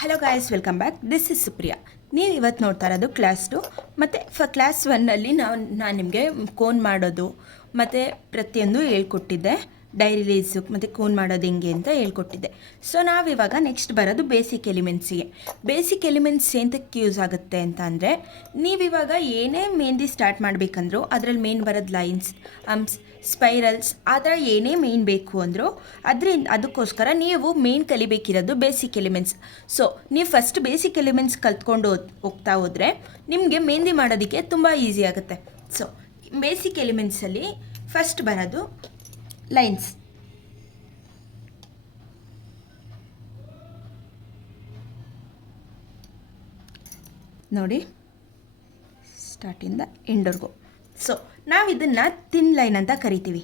Hello guys, welcome back. This is Supriya. ನೀವು ಇವತ್ತು ನೋಡ್ತಾ ಇರೋದು ಕ್ಲಾಸ್ 2 ಮತ್ತು ಕ್ಲಾಸ್ 1ನಲ್ಲಿ ನಾನು ನಿಮಗೆ ಕೋನ್ ಮಾಡೋದು ಮತ್ತು ಪ್ರತಿಯೊಂದು ಹೇಳ್ಕೊಟ್ಟಿದ್ದೆ. ಡೈರಿ ಲೇಸು ಮತ್ತು ಕೋನ್ ಮಾಡೋದು ಹೆಂಗೆ ಅಂತ ಹೇಳ್ಕೊಟ್ಟಿದ್ದೆ. ಸೊ ನಾವಿವಾಗ ನೆಕ್ಸ್ಟ್ ಬರೋದು ಬೇಸಿಕ್ ಎಲಿಮೆಂಟ್ಸಿಗೆ. ಬೇಸಿಕ್ ಎಲಿಮೆಂಟ್ಸ್ ಎಂತಕ್ಕೆ ಯೂಸ್ ಆಗುತ್ತೆ ಅಂತ ಅಂದರೆ, ನೀವಿವಾಗ ಏನೇ ಮೆಹಂದಿ ಸ್ಟಾರ್ಟ್ ಮಾಡಬೇಕಂದ್ರೂ ಅದರಲ್ಲಿ ಮೇನ್ ಬರೋದು ಲೈನ್ಸ್, ಸ್ಪೈರಲ್ಸ್ ಆ ಥರ ಏನೇ ಮೇನ್ ಬೇಕು ಅಂದರೂ ಅದಕ್ಕೋಸ್ಕರ ನೀವು ಮೇನ್ ಕಲಿಬೇಕಿರೋದು ಬೇಸಿಕ್ ಎಲಿಮೆಂಟ್ಸ್. ಸೊ ನೀವು ಫಸ್ಟ್ ಬೇಸಿಕ್ ಎಲಿಮೆಂಟ್ಸ್ ಕಲ್ತ್ಕೊಂಡು ಹೋಗ್ತಾ ಹೋದರೆ ನಿಮಗೆ ಮೆಹಂದಿ ಮಾಡೋದಕ್ಕೆ ತುಂಬ ಈಸಿ ಆಗುತ್ತೆ. ಸೊ ಬೇಸಿಕ್ ಎಲಿಮೆಂಟ್ಸಲ್ಲಿ ಫಸ್ಟ್ ಬರೋದು ಲೈನ್ಸ್. ನೋಡಿ, ಸ್ಟಾರ್ಟಿಂದ ಎಂಡ್ವರೆಗೂ. ಸೊ ನಾವು ಇದನ್ನು ತಿನ್ ಲೈನ್ ಅಂತ ಕರಿತೀವಿ.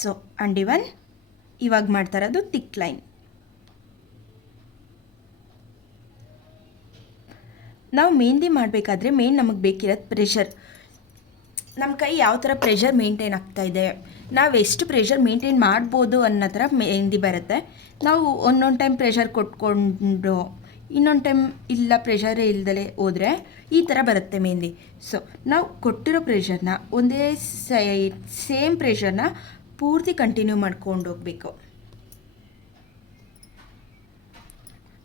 ಸೊ ಅಂಡ್ ಇವನ್ ಇವಾಗ ಮಾಡ್ತಾ ಇರೋದು ತಿಕ್ ಲೈನ್. ನಾವು ಮೆಹಂದಿ ಮಾಡಬೇಕಾದ್ರೆ ಮೇನ್ ನಮಗೆ ಬೇಕಿರೋದು ಪ್ರೆಷರ್. ನಮ್ಮ ಕೈ ಯಾವ ಥರ ಪ್ರೆಷರ್ ಮೇಂಟೈನ್ ಆಗ್ತಾಯಿದೆ, ನಾವು ಎಷ್ಟು ಪ್ರೆಷರ್ ಮೇಂಟೈನ್ ಮಾಡ್ಬೋದು ಅನ್ನೋ ಥರ ಮೆಹಂದಿ ಬರುತ್ತೆ. ನಾವು ಒಂದೊಂದು ಟೈಮ್ ಪ್ರೆಷರ್ ಕೊಟ್ಕೊಂಡು ಇನ್ನೊಂದು ಟೈಮ್ ಇಲ್ಲ ಪ್ರೆಷರೇ ಇಲ್ದಲೇ ಹೋದರೆ ಈ ಥರ ಬರುತ್ತೆ ಮೆಹಂದಿ. ಸೊ ನಾವು ಕೊಟ್ಟಿರೋ ಪ್ರೆಷರ್ನ ಒಂದೇ ಸೇಮ್ ಪ್ರೆಷರ್ನ ಪೂರ್ತಿ ಕಂಟಿನ್ಯೂ ಮಾಡ್ಕೊಂಡು ಹೋಗಬೇಕು.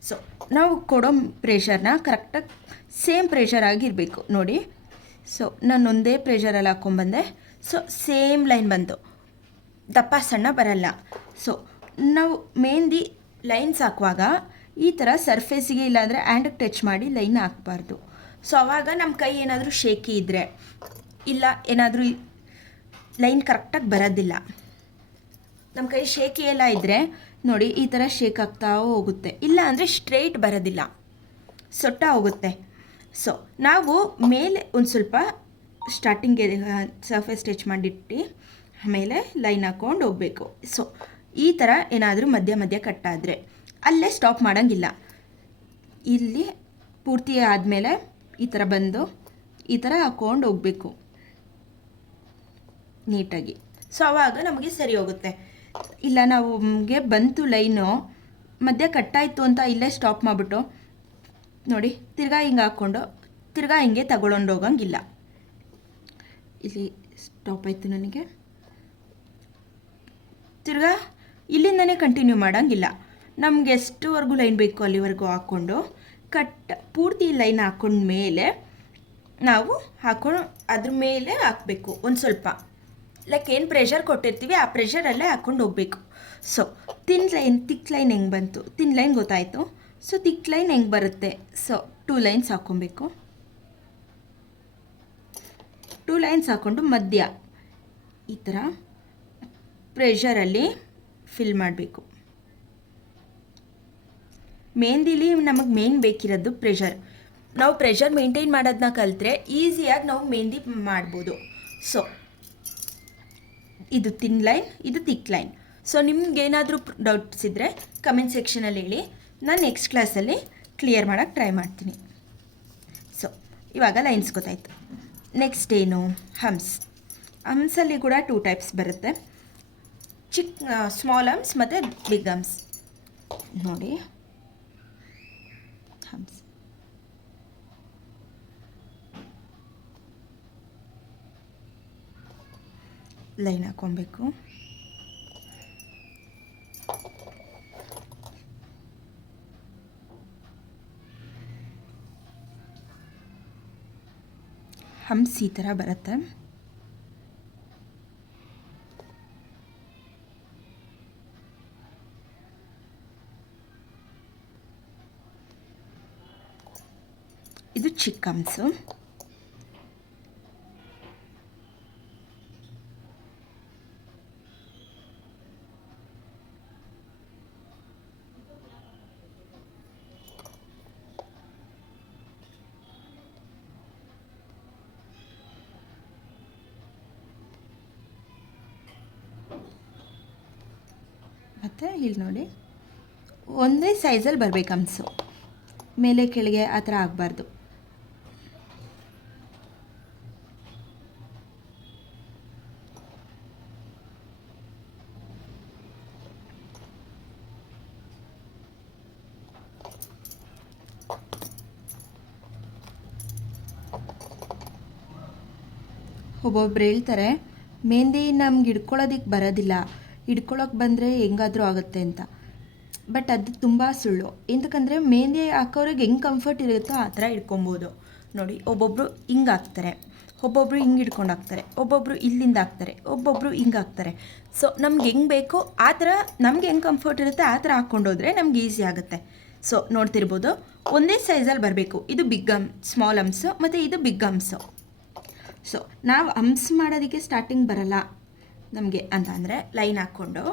ಸೊ ನಾವು ಕೊಡೋ ಪ್ರೆಷರ್ನ ಕರೆಕ್ಟಾಗಿ ಸೇಮ್ ಪ್ರೆಷರ್ ಆಗಿರಬೇಕು. ನೋಡಿ, ಸೊ ನಾನು ಒಂದೇ ಪ್ರೆಷರಲ್ಲಿ ಹಾಕ್ಕೊಂಬಂದೆ. ಸೊ ಸೇಮ್ ಲೈನ್ ಬಂತು, ದಪ್ಪ ಸಣ್ಣ ಬರಲ್ಲ. ಸೊ ನಾವು ಮೆಹಂದಿ ಲೈನ್ಸ್ ಹಾಕುವಾಗ ಈ ಥರ ಸರ್ಫೇಸಿಗೆ ಇಲ್ಲಾಂದರೆ ಹ್ಯಾಂಡಿಗೆ ಟಚ್ ಮಾಡಿ ಲೈನ್ ಹಾಕಬಾರ್ದು. ಸೊ ಆವಾಗ ನಮ್ಮ ಕೈ ಏನಾದರೂ ಶೇಕಿ ಇದ್ದರೆ ಇಲ್ಲ ಏನಾದರೂ ಲೈನ್ ಕರೆಕ್ಟಾಗಿ ಬರೋದಿಲ್ಲ. ನಮ್ಮ ಕೈ ಶೇಕಿ ಎಲ್ಲ ಇದ್ದರೆ ನೋಡಿ ಈ ಥರ ಶೇಕ್ ಆಗ್ತಾ ಹೋಗುತ್ತೆ, ಇಲ್ಲ ಅಂದರೆ ಸ್ಟ್ರೈಟ್ ಬರೋದಿಲ್ಲ, ಸೊಟ್ಟ ಹೋಗುತ್ತೆ. ಸೊ ನಾವು ಮೇಲೆ ಒಂದು ಸ್ವಲ್ಪ ಸ್ಟಾರ್ಟಿಂಗ್ಗೆ ಸರ್ಫೇಸ್ ಟಚ್ ಮಾಡಿಟ್ಟು ಆಮೇಲೆ ಲೈನ್ ಹಾಕ್ಕೊಂಡು ಹೋಗಬೇಕು. ಸೊ ಈ ಥರ ಏನಾದರೂ ಮಧ್ಯ ಮಧ್ಯ ಕಟ್ಟಾದರೆ ಅಲ್ಲೇ ಸ್ಟಾಪ್ ಮಾಡೋಂಗಿಲ್ಲ. ಇಲ್ಲಿ ಪೂರ್ತಿ ಆದಮೇಲೆ ಈ ಥರ ಬಂದು ಈ ಥರ ಹಾಕ್ಕೊಂಡು ಹೋಗಬೇಕು ನೀಟಾಗಿ. ಸೊ ಆವಾಗ ನಮಗೆ ಸರಿ ಹೋಗುತ್ತೆ. ಇಲ್ಲ ನಾವು ನಮಗೆ ಬಂತು ಲೈನು ಮಧ್ಯ ಕಟ್ಟಾಯಿತು ಅಂತ ಇಲ್ಲೇ ಸ್ಟಾಪ್ ಮಾಡಿಬಿಟ್ಟು ನೋಡಿ ತಿರ್ಗಾ ಹಿಂಗೆ ಹಾಕ್ಕೊಂಡು ತಿರ್ಗಾ ಹಿಂಗೆ ತಗೊಳ್ಳೋಂಡು ಹೋಗೋಂಗಿಲ್ಲ. ಇಲ್ಲಿ ಸ್ಟಾಪ್ ಆಯಿತು ನನಗೆ, ತಿರ್ಗಾ ಇಲ್ಲಿಂದನೇ ಕಂಟಿನ್ಯೂ ಮಾಡೋಂಗಿಲ್ಲ. ನಮ್ಗೆ ಎಷ್ಟುವರೆಗೂ ಲೈನ್ ಬೇಕು ಅಲ್ಲಿವರೆಗೂ ಹಾಕ್ಕೊಂಡು ಪೂರ್ತಿ ಲೈನ್ ಹಾಕ್ಕೊಂಡ್ಮೇಲೆ ನಾವು ಅದ್ರ ಮೇಲೆ ಹಾಕಬೇಕು. ಒಂದು ಸ್ವಲ್ಪ ಲೈಕ್ ಏನು ಪ್ರೆಷರ್ ಕೊಟ್ಟಿರ್ತೀವಿ ಆ ಪ್ರೆಷರಲ್ಲೇ ಹಾಕ್ಕೊಂಡು ಹೋಗಬೇಕು. ಸೊ ತಿಕ್ ಲೈನ್ ಹೆಂಗೆ ಬಂತು, ತಿನ್ ಲೈನ್ ಗೊತ್ತಾಯಿತು. ಸೊ ತಿಕ್ ಲೈನ್ ಹೆಂಗೆ ಬರುತ್ತೆ, ಸೊ 2 ಲೈನ್ಸ್ ಹಾಕ್ಕೊಬೇಕು. 2 ಲೈನ್ಸ್ ಹಾಕ್ಕೊಂಡು ಮಧ್ಯ ಈ ಥರ ಪ್ರೆಷರಲ್ಲಿ ಫಿಲ್ ಮಾಡಬೇಕು. ಮೆಹಂದಿಲಿ ನಮಗೆ ಮೇನ್ ಬೇಕಿರೋದು ಪ್ರೆಷರ್. ನಾವು ಪ್ರೆಷರ್ ಮೇಂಟೈನ್ ಮಾಡೋದನ್ನ ಕಲಿತ್ರೆ ಈಸಿಯಾಗಿ ನಾವು ಮೆಹಂದಿ ಮಾಡ್ಬೋದು. ಸೊ ಇದು ತಿನ್ ಲೈನ್, ಇದು ತಿಕ್ ಲೈನ್. ಸೊ ನಿಮ್ಗೇನಾದರೂ ಡೌಟ್ಸ್ ಇದ್ದರೆ ಕಮೆಂಟ್ ಸೆಕ್ಷನಲ್ಲಿ ಹೇಳಿ, ನಾನು ನೆಕ್ಸ್ಟ್ ಕ್ಲಾಸಲ್ಲಿ ಕ್ಲಿಯರ್ ಮಾಡೋಕ್ಕೆ ಟ್ರೈ ಮಾಡ್ತೀನಿ. ಸೊ ಇವಾಗ ಲೈನ್ಸ್ ಗೊತ್ತಾಯಿತು. ನೆಕ್ಸ್ಟ್ ಏನು, ಹಮ್ಸಲ್ಲಿ ಕೂಡ 2 ಟೈಪ್ಸ್ ಬರುತ್ತೆ, ಸ್ಮಾಲ್ ಹಮ್ಸ್ ಮತ್ತು ಬಿಗ್ ಹಮ್ಸ್. ನೋಡಿ ಹಮ್ಸ್, ಲೈನ್ ಹಾಕ್ಕೊಬೇಕು. ಹಮ್ಸ್ ಈ ಥರ ಬರುತ್ತೆ. ಇದು ಚಿಕ್ಕ ಹಮ್ಸು. ಮತ್ತು ಇಲ್ಲಿ ನೋಡಿ ಒಂದೇ ಸೈಜಲ್ಲಿ ಬರಬೇಕು ಹಮ್ಸು, ಮೇಲೆ ಕೆಳಗೆ ಆ ಥರ ಆಗಬಾರ್ದು. ಒಬ್ಬೊಬ್ರು ಹೇಳ್ತಾರೆ ಮೆಹಂದಿ ನಮ್ಗೆ ಹಿಡ್ಕೊಳ್ಳೋದಕ್ಕೆ ಬರೋದಿಲ್ಲ, ಹಿಡ್ಕೊಳ್ಳೋಕೆ ಬಂದರೆ ಹೆಂಗಾದರೂ ಆಗುತ್ತೆ ಅಂತ. ಬಟ್ ಅದು ತುಂಬ ಸುಳ್ಳು. ಎಂತಕ್ಕಂದರೆ ಮೆಹಂದಿ ಹಾಕೋರಿಗೆ ಹೆಂಗೆ ಕಂಫರ್ಟ್ ಇರುತ್ತೋ ಆ ಥರ ಹಿಡ್ಕೊಬೋದು. ನೋಡಿ, ಒಬ್ಬೊಬ್ಬರು ಹಿಂಗೆ ಹಾಕ್ತಾರೆ, ಒಬ್ಬೊಬ್ಬರು ಹಿಂಗೆ ಹಿಡ್ಕೊಂಡು ಹಾಕ್ತಾರೆ, ಒಬ್ಬೊಬ್ಬರು ಇಲ್ಲಿಂದ ಹಾಕ್ತಾರೆ, ಒಬ್ಬೊಬ್ಬರು ಹಿಂಗೆ ಹಾಕ್ತಾರೆ. ಸೊ ನಮ್ಗೆ ಹೆಂಗೆ ಬೇಕೋ ಆ ಥರ, ನಮ್ಗೆ ಹೆಂಗೆ ಕಂಫರ್ಟ್ ಇರುತ್ತೆ ಆ ಥರ ಹಾಕ್ಕೊಂಡೋದ್ರೆ ನಮ್ಗೆ ಈಸಿ ಆಗುತ್ತೆ. ಸೊ ನೋಡ್ತಿರ್ಬೋದು, ಒಂದೇ ಸೈಜಲ್ಲಿ ಬರಬೇಕು. ಇದು ಬಿಗ್ ಸ್ಮಾಲ್ ಹಮ್ಸು ಮತ್ತು ಇದು ಬಿಗ್ ಹಮ್ಸು. ಸೊ ನಾವು ಹಮ್ಸ್ ಮಾಡೋದಕ್ಕೆ ಸ್ಟಾರ್ಟಿಂಗ್ ಬರಲ್ಲ ನಮಗೆ ಅಂತ ಅಂದರೆ ಲೈನ್ ಹಾಕ್ಕೊಂಡು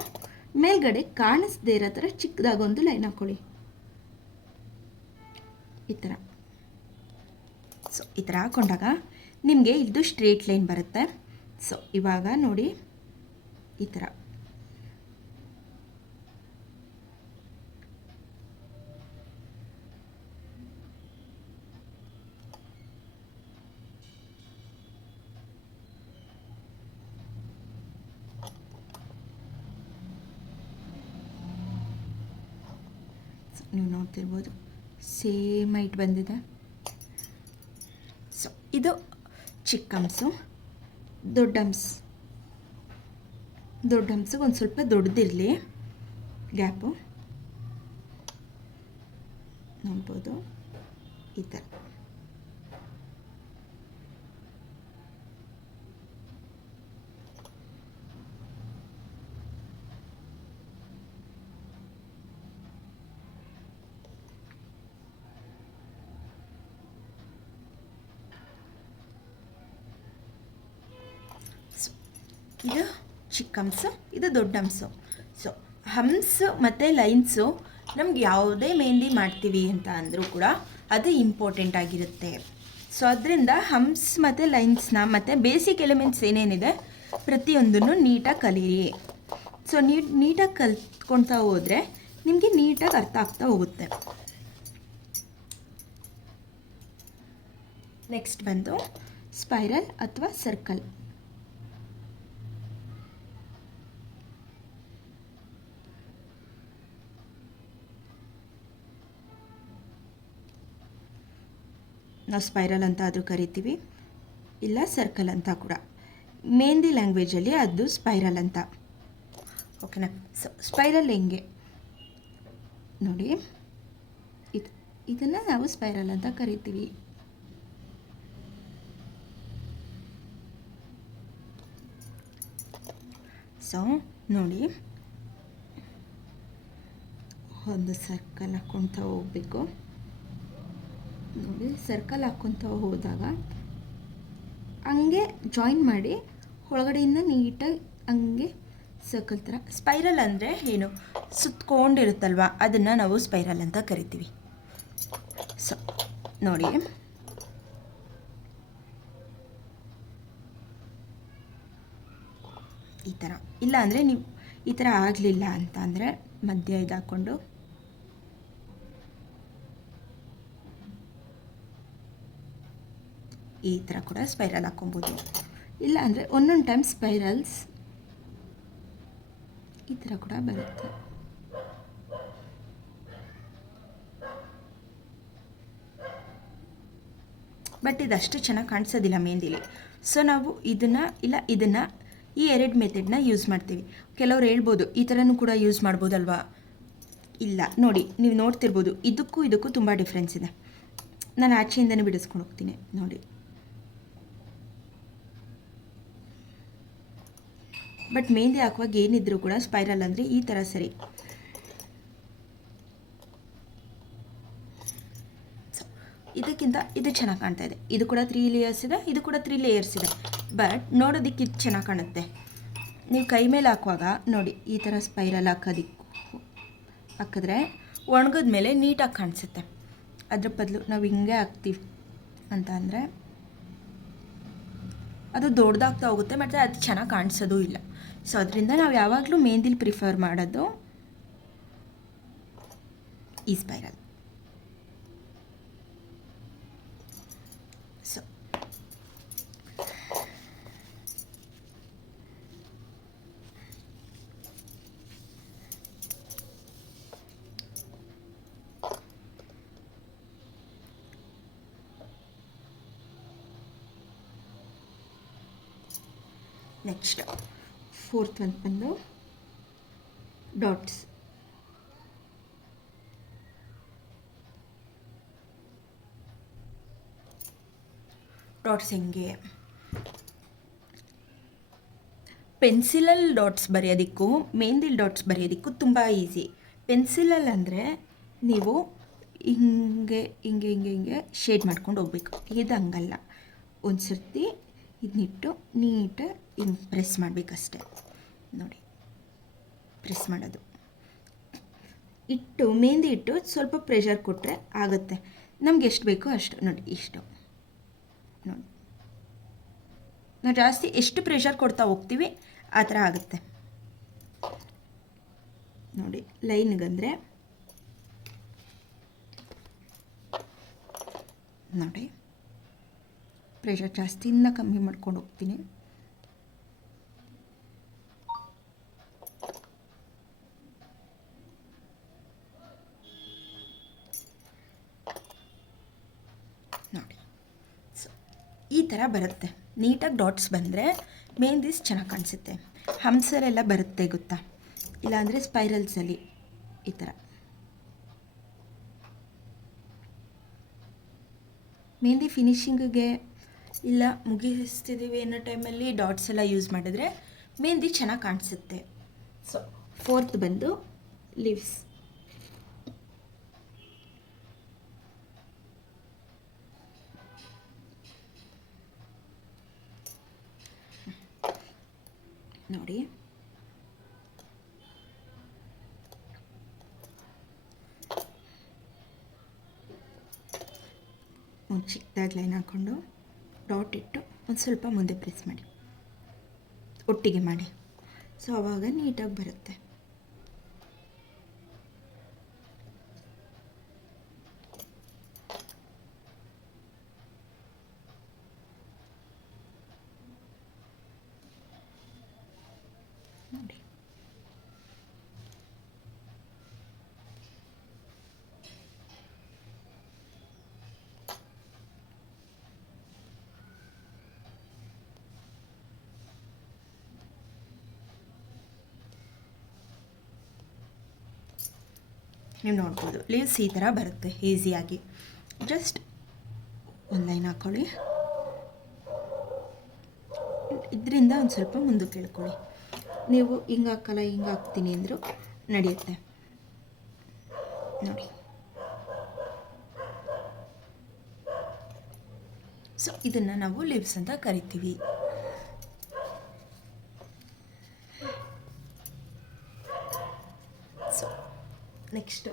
ಮೇಲ್ಗಡೆ ಕಾಣಿಸ್ದೇ ಇರೋ ಥರ ಚಿಕ್ಕದಾಗೊಂದು ಲೈನ್ ಹಾಕ್ಕೊಳ್ಳಿ, ಈ ಥರ. ಸೊ ಈ ಥರ ಹಾಕ್ಕೊಂಡಾಗ ನಿಮಗೆ ಇದು ಸ್ಟ್ರೇಟ್ ಲೈನ್ ಬರುತ್ತೆ. ಸೊ ಇವಾಗ ನೋಡಿ, ಈ ಥರ ನೀವು ನೋಡ್ತಿರ್ಬೋದು ಸೇಮ್ ಹೈಟ್ ಬಂದಿದೆ. ಸೊ ಇದು ಚಿಕ್ಕ ಹಮ್ಸು. ದೊಡ್ಡ ಹಮ್ಸಿಗೆ ಒಂದು ಸ್ವಲ್ಪ ದೊಡ್ಡದಿರಲಿ ಗ್ಯಾಪು, ನೋಡ್ಬೋದು ಈ ಥರ. ಇದು ಚಿಕ್ಕ ಹಮ್ಸು, ಇದು ದೊಡ್ಡ ಹಮ್ಸು. ಸೊ ಹಮ್ಸು ಮತ್ತು ಲೈನ್ಸು ನಮ್ಗೆ ಯಾವುದೇ ಮೆಹಂದಿ ಮಾಡ್ತೀವಿ ಅಂತ ಅಂದರೂ ಕೂಡ ಅದು ಇಂಪಾರ್ಟೆಂಟ್ ಆಗಿರುತ್ತೆ. ಸೊ ಅದರಿಂದ ಹಮ್ಸ್ ಮತ್ತು ಲೈನ್ಸ್ನ ಮತ್ತು ಬೇಸಿಕ್ ಎಲಿಮೆಂಟ್ಸ್ ಏನೇನಿದೆ ಪ್ರತಿಯೊಂದನ್ನು ನೀಟಾಗಿ ಕಲೀರಿ. ಸೊ ನೀಟಾಗಿ ಕಲ್ತ್ಕೊಳ್ತಾ ಹೋದರೆ ನಿಮಗೆ ನೀಟಾಗಿ ಅರ್ಥ ಆಗ್ತಾ ಹೋಗುತ್ತೆ. ನೆಕ್ಸ್ಟ್ ಬಂದು ಸ್ಪೈರಲ್ ಅಥವಾ ಸರ್ಕಲ್. ನಾವು ಸ್ಪೈರಲ್ ಅಂತ ಆದರೂ ಕರಿತೀವಿ, ಇಲ್ಲ ಸರ್ಕಲ್ ಅಂತ ಕೂಡ. ಮೆಹಂದಿ ಲ್ಯಾಂಗ್ವೇಜಲ್ಲಿ ಅದು ಸ್ಪೈರಲ್ ಅಂತ, ಓಕೆನಾ. ಸೊ ಸ್ಪೈರಲ್ ಹೆಂಗೆ ನೋಡಿ, ಇದನ್ನು ನಾವು ಸ್ಪೈರಲ್ ಅಂತ ಕರಿತೀವಿ. ಸೊ ನೋಡಿ, ಒಂದು ಸರ್ಕಲ್ ಹಾಕ್ಕೊಳ್ತಾ ಹೋಗಬೇಕು. ನೋಡಿ, ಸರ್ಕಲ್ ಹಾಕ್ಕೊತ ಹೋದಾಗ ಹಂಗೆ ಜಾಯಿನ್ ಮಾಡಿ ಒಳಗಡೆಯಿಂದ ನೀಟಾಗಿ ಹಂಗೆ ಸರ್ಕಲ್ ಥರ. ಸ್ಪೈರಲ್ ಅಂದರೆ ಏನು, ಸುತ್ತಕೊಂಡಿರುತ್ತಲ್ವ, ಅದನ್ನು ನಾವು ಸ್ಪೈರಲ್ ಅಂತ ಕರಿತೀವಿ. ಸೊ ನೋಡಿ, ಈ ಥರ. ಇಲ್ಲ ಅಂದರೆ ನೀವು ಈ ಥರ ಆಗಲಿಲ್ಲ ಅಂತ ಅಂದರೆ ಮಧ್ಯ ಇದು ಹಾಕ್ಕೊಂಡು ಈ ಥರ ಕೂಡ ಸ್ಪೈರಲ್ ಹಾಕ್ಕೊಬೋದು. ಇಲ್ಲ ಅಂದರೆ ಒಂದೊಂದು ಟೈಮ್ ಸ್ಪೈರಲ್ಸ್ ಈ ಥರ ಕೂಡ ಬರುತ್ತೆ. ಬಟ್ ಇದಷ್ಟು ಚೆನ್ನಾಗಿ ಕಾಣಿಸೋದಿಲ್ಲ ಮೆಹಂದಿಲಿ. ಸೊ ನಾವು ಇದನ್ನು ಈ ಎರಡು ಮೆಥಡ್ನ ಯೂಸ್ ಮಾಡ್ತೀವಿ. ಕೆಲವ್ರು ಹೇಳ್ಬೋದು ಈ ಥರನೂ ಕೂಡ ಯೂಸ್ ಮಾಡ್ಬೋದಲ್ವಾ. ಇಲ್ಲ ನೋಡಿ, ನೀವು ನೋಡ್ತಿರ್ಬೋದು, ಇದಕ್ಕೂ ತುಂಬ ಡಿಫ್ರೆನ್ಸ್ ಇದೆ. ನಾನು ಆಚೆಯಿಂದನೇ ಬಿಡಿಸ್ಕೊಂಡು ಹೋಗ್ತೀನಿ ನೋಡಿ. ಬಟ್ ಮೆಹಂದಿ ಹಾಕುವಾಗ ಏನಿದ್ರು ಕೂಡ ಸ್ಪೈರಲ್ ಅಂದರೆ ಈ ಥರ ಸರಿ. ಇದಕ್ಕಿಂತ ಇದು ಚೆನ್ನಾಗಿ ಕಾಣ್ತಾ ಇದೆ. ಇದು ಕೂಡ 3 ಲೇಯರ್ಸ್ ಇದೆ, ಇದು ಕೂಡ 3 ಲೇಯರ್ಸ್ ಇದೆ. ಬಟ್ ನೋಡೋದಕ್ಕೆ ಇದು ಚೆನ್ನಾಗಿ ಕಾಣುತ್ತೆ. ನೀವು ಕೈ ಮೇಲೆ ಹಾಕುವಾಗ ನೋಡಿ, ಈ ಥರ ಸ್ಪೈರಲ್ ಹಾಕಿದ್ರೆ ಒಣಗಿದ ಮೇಲೆ ನೀಟಾಗಿ ಕಾಣಿಸುತ್ತೆ. ಅದ್ರ ಬದಲು ನಾವು ಹಿಂಗೆ ಹಾಕ್ತೀವಿ ಅಂತ ಅಂದರೆ ಅದು ದೊಡ್ಡದಾಗ್ತಾ ಹೋಗುತ್ತೆ, ಮತ್ತು ಅದು ಚೆನ್ನಾಗಿ ಕಾಣಿಸೋದು ಇಲ್ಲ. ಸೊ ಅದರಿಂದ ನಾವು ಯಾವಾಗಲೂ ಮೆಹಂದಿಲಿ ಪ್ರಿಫರ್ ಮಾಡೋದು ಈ ಸ್ಪೈರಲ್. ಸೊ ನೆಕ್ಸ್ಟ್ ಫೋರ್ತ್ ಒಂದು ಬಂದು ಡಾಟ್ಸ್. ಡಾಟ್ಸ್ ಹೆಂಗೆ ಪೆನ್ಸಿಲಲ್ಲಿ ಡಾಟ್ಸ್ ಬರೆಯೋದಕ್ಕೂ ಮೆಹಂದಿಲ್ ಡಾಟ್ಸ್ ಬರೆಯೋದಕ್ಕೂ ತುಂಬ ಈಸಿ. ಪೆನ್ಸಿಲಲ್ಲಿ ಅಂದರೆ ನೀವು ಹಿಂಗೆ ಹಿಂಗೆ ಹಿಂಗೆ ಹಿಂಗೆ ಶೇಡ್ ಮಾಡ್ಕೊಂಡು ಹೋಗ್ಬೇಕು. ಇದು ಹಂಗಲ್ಲ, ಒಂದು ಸರ್ತಿ ಇದನ್ನಿಟ್ಟು ನೀಟಾಗಿ ಹಿಂಗೆ ಪ್ರೆಸ್ ಮಾಡಬೇಕಷ್ಟೆ. ನೋಡಿ, ಪ್ರೆಸ್ ಮಾಡೋದು ಇಟ್ಟು ಮೆಹಂದಿ ಇಟ್ಟು ಸ್ವಲ್ಪ ಪ್ರೆಷರ್ ಕೊಟ್ಟರೆ ಆಗುತ್ತೆ. ನಮ್ಗೆ ಎಷ್ಟು ಬೇಕೋ ಅಷ್ಟು. ನೋಡಿ ಇಷ್ಟು. ನೋಡಿ, ನಾವು ಜಾಸ್ತಿ ಎಷ್ಟು ಪ್ರೆಷರ್ ಕೊಡ್ತಾ ಹೋಗ್ತೀವಿ ಆ ಥರ ಆಗುತ್ತೆ. ನೋಡಿ, ಲೈನ್ಗಂದರೆ ನೋಡಿ ಪ್ರೆಷರ್ ಜಾಸ್ತಿಯಿಂದ ಕಮ್ಮಿ ಮಾಡ್ಕೊಂಡು ಹೋಗ್ತೀನಿ. ನೋಡಿ, ಸೊ ಈ ಥರ ಬರುತ್ತೆ. ನೀಟಾಗಿ ಡಾಟ್ಸ್ ಬಂದರೆ ಮೆಹಂದೀಸ್ ಚೆನ್ನಾಗಿ ಕಾಣಿಸುತ್ತೆ. ಹಂಸಲೆಲ್ಲ ಬರುತ್ತೆ ಗೊತ್ತಾ, ಇಲ್ಲಾಂದರೆ ಸ್ಪೈರಲ್ಸಲ್ಲಿ ಈ ಥರ. ಮೆಹಂದಿ ಫಿನಿಶಿಂಗಿಗೆ ಇಲ್ಲ ಮುಗಿಸ್ತಿದ್ದೀವಿ ಅನ್ನೋ ಟೈಮಲ್ಲಿ ಡಾಟ್ಸ್ ಎಲ್ಲ ಯೂಸ್ ಮಾಡಿದ್ರೆ ಮೆಹಂದಿ ಚೆನ್ನಾಗಿ ಕಾಣಿಸುತ್ತೆ. ಸೊ ಫೋರ್ತ್ ಬಂದು ಲೀವ್ಸ್. ನೋಡಿ, ಒಂದು ಚಿಕ್ಕದಾಗಿ ಲೈನ್ ಹಾಕ್ಕೊಂಡು ಡಾಟ್ ಇಟ್ಟು ಒಂದು ಸ್ವಲ್ಪ ಮುಂದೆ ಪ್ರೆಸ್ ಮಾಡಿ, ಒಟ್ಟಿಗೆ ಮಾಡಿ. ಸೊ ಆವಾಗ ನೀಟಾಗಿ ಬರುತ್ತೆ. ನೋಡಿ, ನೀವು ನೋಡ್ಬೋದು ಲೀವ್ಸ್ ಈ ಥರ ಬರುತ್ತೆ ಈಸಿಯಾಗಿ. ಜಸ್ಟ್ ಒಂದು ಲೈನ್ ಹಾಕ್ಕೊಳ್ಳಿ, ಇದರಿಂದ ಒಂದು ಸ್ವಲ್ಪ ಮುಂದಕ್ಕೆ ಇಳ್ಕೊಳ್ಳಿ. ನೀವು ಹಿಂಗೆ ಹಾಕಲ್ಲ ಹಿಂಗೆ ಹಾಕ್ತೀನಿ ಅಂದರೂ ನಡೆಯುತ್ತೆ. ನೋಡಿ, ಸೊ ಇದನ್ನು ನಾವು ಲೀವ್ಸ್ ಅಂತ ಕರಿತೀವಿ. ಸೊ ನೆಕ್ಸ್ಟು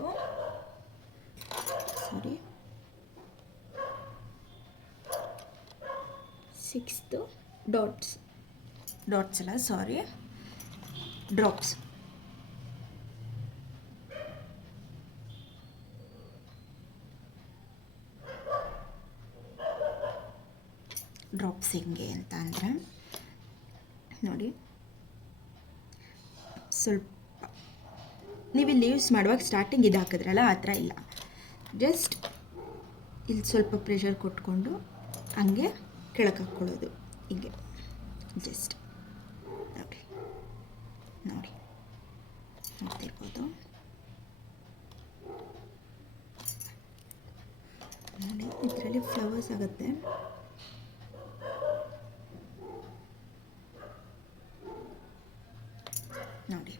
ಸಿಕ್ಸ್ತು ಡಾಟ್ಸ್ ಅಲ್ಲ, ಡ್ರಾಪ್ಸ್. ಡ್ರಾಪ್ಸ್ ಹೆಂಗೆ ಅಂತ ಅಂದರೆ ನೋಡಿ, ಸ್ವಲ್ಪ ನೀವಿಲ್ಲಿ ಯೂಸ್ ಮಾಡುವಾಗ ಸ್ಟಾರ್ಟಿಂಗ್ ಇದು ಹಾಕಿದ್ರಲ್ಲ ಆ ಥರ ಇಲ್ಲ. ಜಸ್ಟ್ ಇಲ್ಲಿ ಸ್ವಲ್ಪ ಪ್ರೆಷರ್ ಕೊಟ್ಕೊಂಡು ಹಂಗೆ ಕೆಳಗೆ ಹಾಕ್ಕೊಳ್ಳೋದು ಹಿಂಗೆ. ಜಸ್ಟ್ ನೋಡಿ, ನೋಡ್ತಿರ್ಬೋದು. ನೋಡಿ, ಇದರಲ್ಲಿ ಫ್ಲವರ್ಸ್ ಆಗುತ್ತೆ. ನೋಡಿ,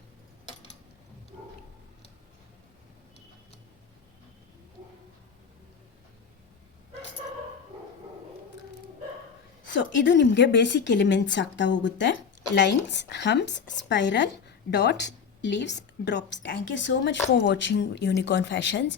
ಸೊ ಇದು ನಿಮಗೆ ಬೇಸಿಕ್ ಎಲಿಮೆಂಟ್ಸ್ ಆಗ್ತಾ ಹೋಗುತ್ತೆ. Lines, humps, spiral, dots, leaves, drops. Thank you so much for watching Unicorn Fashions.